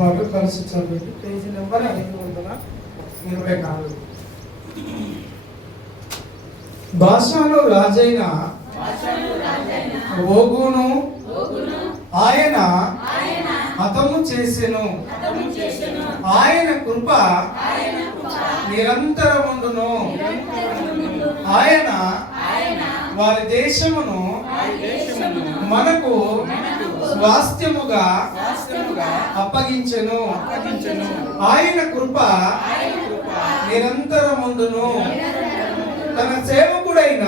పాటు కలిసి చదువు పేజీ నెంబర్ 524. బాషాను రాజైన ఓగును ఆయన హతము చేసెను. ఆయన కృప నిరంతరముండును. ఆయన వారి దేశమును మనకు స్వాస్థ్యముగా అప్పగించెను. ఆయన కృప నిరంతరముండును. తన సేవకుడైన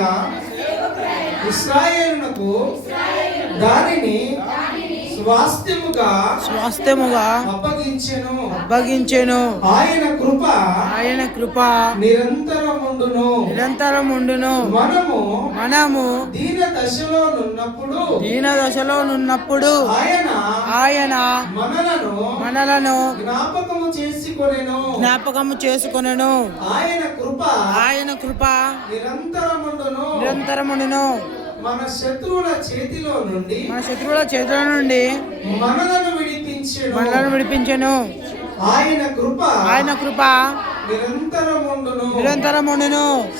ఇశ్రాయేలునకు దానిని స్వాస్థ్యముగా అప్పగించెను. ఆయన కృప నిరంతరముండును. మనము దీన దశలో నున్నప్పుడు ఆయన మనలను జ్ఞాపకము చేసుకొనెను. ఆయన కృప నిరంతరముండును. మన శత్రువుల చేతిలో నుండి మనలను విడిపించెను. ఆయన కృప నిరంతరముండును.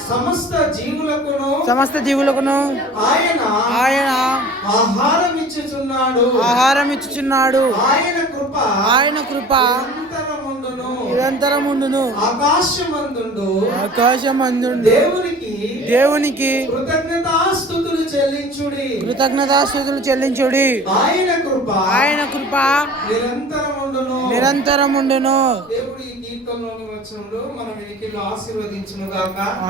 సమస్త జీవులకును ఆయన ఆహారం ఇచ్చుచున్నాడు. ఆయన కృప నిరంతరముండును. ఆకాశమందుండు దేవునికి కృతజ్ఞతాస్తుతులు చెల్లించుడి. ఆయన కృప నిరంతరముండును. దేవుడు ఈ గీతంలోని వచనంలో మన వినికిడిలో ఆశీర్వదించును గాక. ఆమేన్.